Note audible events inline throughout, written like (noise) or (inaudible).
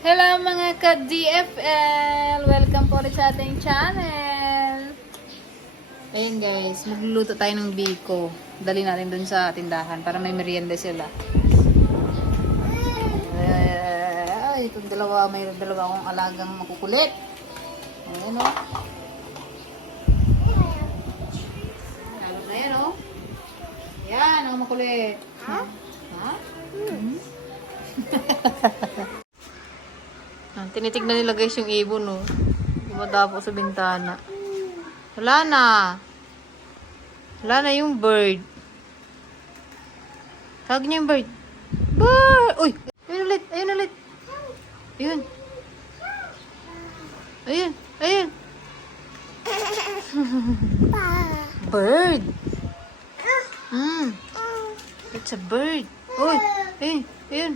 Hello mga ka-DFL! Welcome po ulit sa ating channel! Ayun guys, magluluto tayo ng biko. Dali natin dun sa tindahan para may merienda sila. Eh, Ay, itong dalawa, may dalawa akong alagang makukulit. Ayan o. Lalo na yan o. Yan, ang makulit. Ha? Ha? Hmm. (laughs) Ah, tinitignan nila guys yung ibon, no. Dumadapo sa bintana. Wala na. Wala na yung bird. Tawag niya yung bird. Bird! Uy! Ayun ulit! Ayun ulit! Ayun. Ayun! Ayun! (laughs) bird! Hmm. It's a bird. Uy! Ayun! Ayun!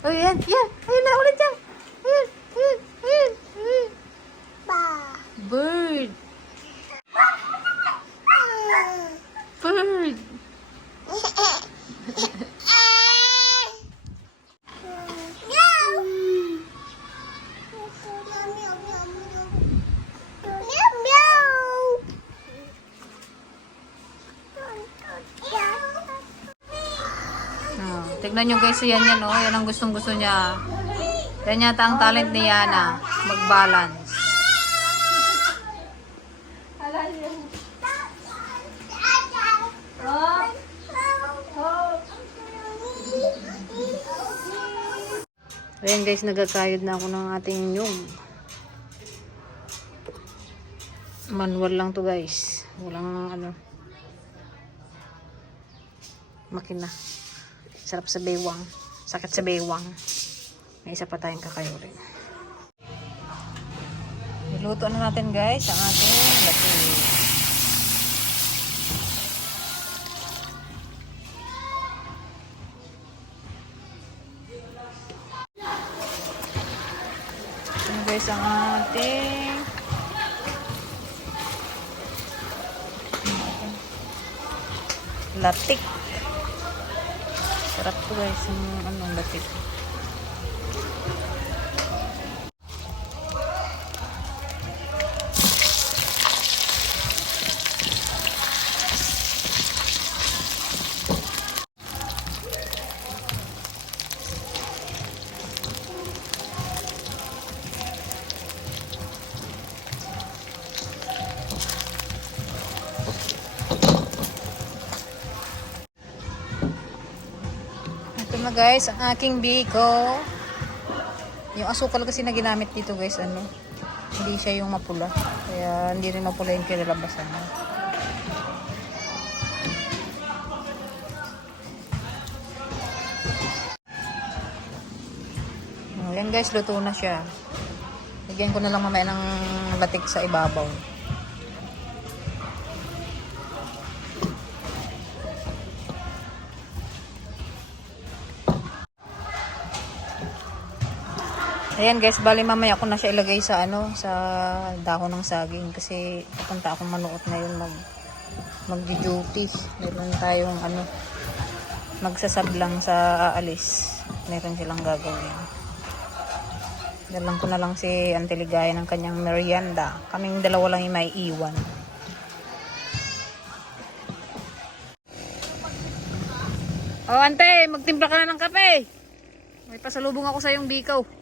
Oh, yan, yan. Ayun na, ulit yan. Ayun, ayun, ayun, ayun. Bird. (laughs) Bird. (laughs) tignan nyo guys, yan yan, oh. Yan ang gustong gusto niya. Yan yata ang talent ni Yana. Mag-balance. Ayan guys, nagkakayod na ako ng ating nyug. Manual lang to guys. Walang ano. Makina. Sarap sa baywang. Sakit sa baywang. May isa pa tayong kakayurin. Niluto na natin guys ang ating lati. Ito guys ang ating latik. Sarap to guys, yung guys, ang aking biko. Yung asukal kasi na ginamit dito guys, ano, hindi siya yung mapula. Kaya hindi rin mapula yung kinalabasan. Oh, yan guys, luto na siya. Lagyan ko na lang mamaya ng batik sa ibabaw. Ayan guys, bali mamaya ko na siya ilagay sa ano, sa dahon ng saging kasi pupunta akong manuot ngayon mag mag-duty. Meron tayong ano magsasablang sa aalis. Meron silang gagawin. Dalang ko na lang si Auntie Ligaya ng kanyang merienda. Kaming dalawa lang yung may iwan. Oh, ante, magtimpla ka na ng kape. May pasalubong ako sa yung bikaw.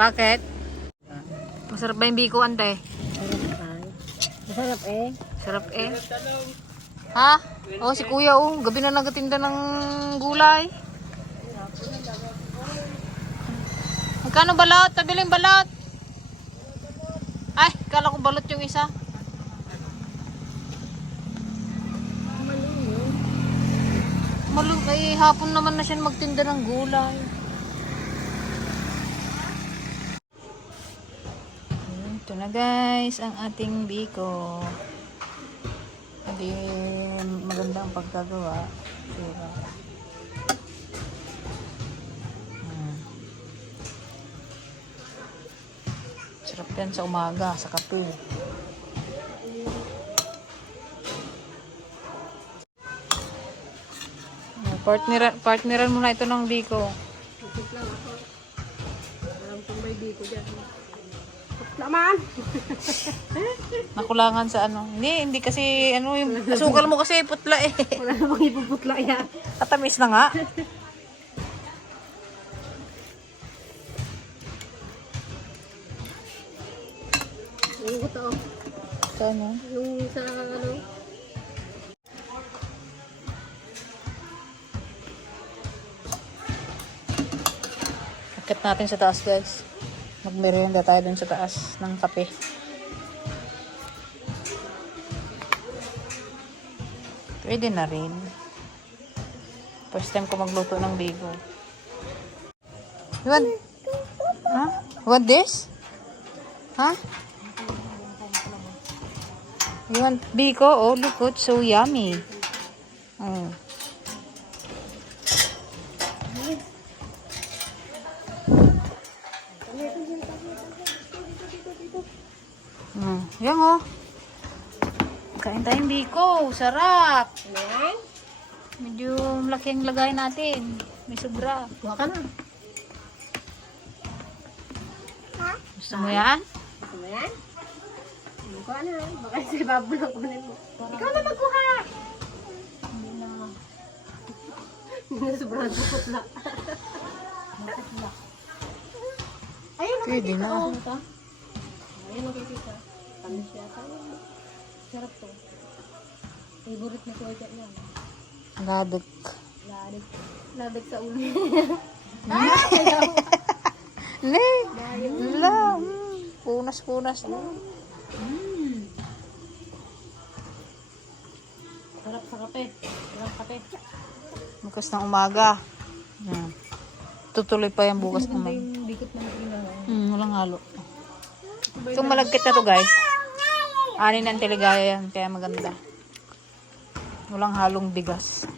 Bakit? Masarap ba yung biko, ante? Masarap eh. Sarap eh. Ha? Oh, si kuya oh. Gabi na nagatinda ng gulay. Magkano balot? Tabiling balot. Ay, kala ko balot yung isa. Malung ay hapon naman na siya magtinda ng gulay. Ayan, Ito na guys, ang ating biko. Hindi maganda ang pagkagawa. Pero, hmm. Sarap yan sa umaga, sa kape. Partner, partneran mo na ito ng biko. Isip lang ako. Alam kong may biko dyan. Laman! Nakulangan sa ano. Hindi, hindi kasi ano yung asukal mo kasi putla eh. (laughs) Wala namang ipuputla yan. Katamis na nga. Yung ito, Sa ano? yung sa ano, Akit natin sa taas guys. Magmerienda tayo dun sa taas ng kape. Pwede na rin. First time ko magluto ng bigo. You want, huh? You want this? Huh? You want biko? Oh, look, it's so yummy. Oh. Mm, yan oh. Kain tayong biko. Sarap. Ayan. Medyo malaki ang lagay natin. May sobra. Kuha ka na. Gusto mo yan? Gusto mo yan? Ko na. Baka sa babo lang kunin mo. Ikaw na magkuha! Hindi na. Hindi na sobrang. Ayun, Pwede na. ito. Ayun, nakikita. Tamis yata. Sarap to. Favorite na ko ay yan. Ladik. Ladik. Ladik sa ulo. (laughs) Ne. La. mm, Punas-punas na. Sarap sa kape. Sarap kape. Bukas ng umaga. Yan. Tutuloy pa yan bukas naman. yung bikot ng ina. Hmm, walang halo. Itong malagkit na to guys. Anin ang teligaya yan, kaya maganda. Walang halong bigas.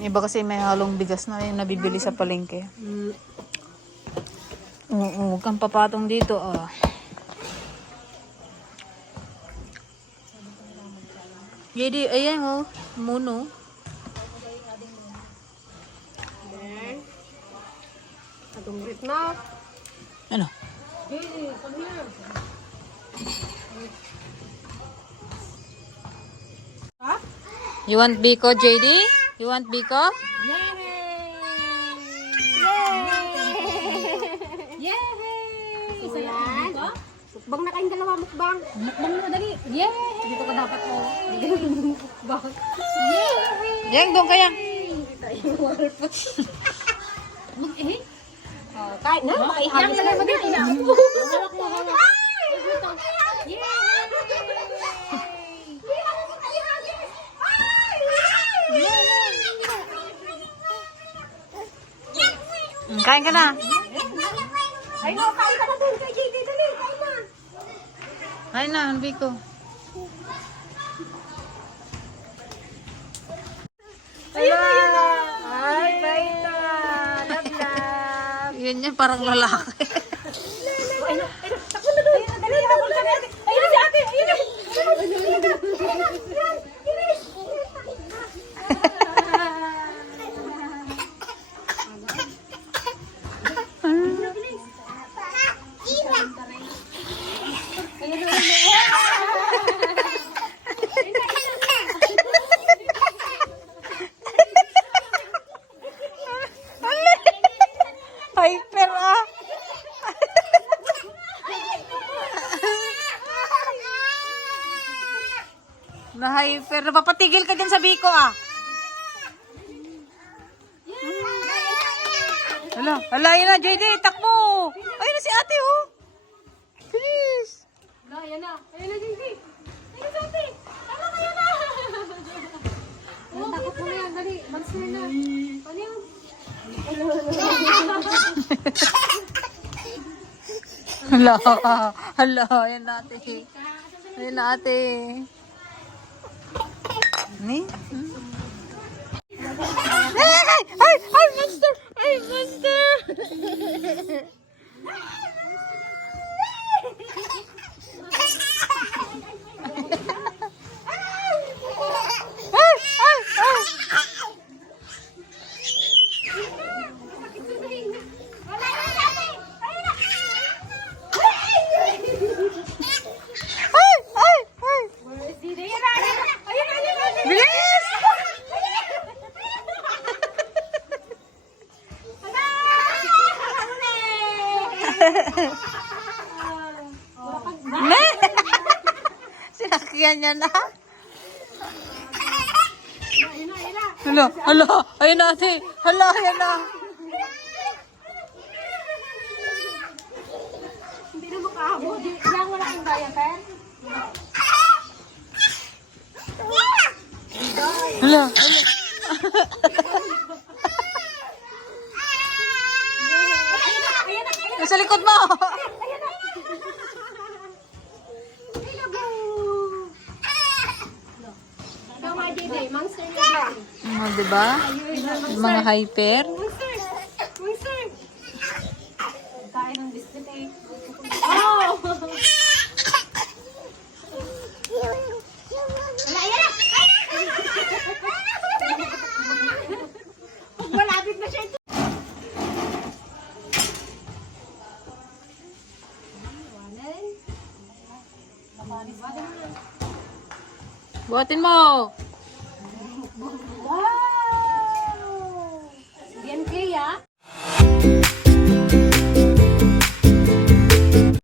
Iba kasi may halong bigas na yung nabibili sa palengke. Mm. Oo, huwag kang papatong dito. Ah. Yedi, ayan oh. Muno. Atong ritma. Ano? Hey, come here. You want Biko, JD? You want Biko? Yay! Yay! Yay! Sarap ba? Mukbang na kayong dalawa, mukbang. Mukbang na, dali. Yay! Dito ka dapat mo. Mukbang. Yay! Yang, doon kaya. Mag eh? Oh, kahit na, makihagis na. Yang, dito na. Hawak mo, hawak. Kain ka na. Ay, no, kain ka na dun kay JD. Dali, kain na. Kain na, na, yun na. Ay, na. Love, love. Yun yan, parang lalaki. Ayun na, ayun na. Takbo na doon. Dali, habol ka na ate. Ayun na si ate. Ayun na. Ayun na. Ayun na. Hyper ah. Na-hyper. Napapatigil ka din sa Biko ah. Hala, hala, yun na, JD, takbo. Ayun na si ate, oh. Please. Na, ayan na. Ayun na, JD. Ayun na si ate. Tama kayo na. Oh, takot mo na yan. Dali, malis na na. Ano yun? Hala, hala, yan na ate. Ayun na ate. Ni? Ay, ay, ay, ay, monster! Ay, monster! Sinakyan niya na. Hala, hala, ayun na ate. Hala, ayan na. Hindi na makahabol. Kaya wala kang gaya, Pen. Hala, na. nasa likod mo. Ayan na. Ay, labo. Yan. Oh, diba? Mga hyper. Kain ng biscuit eh. Oh! Wala! Pag malapit na siya ito. Buhatin mo.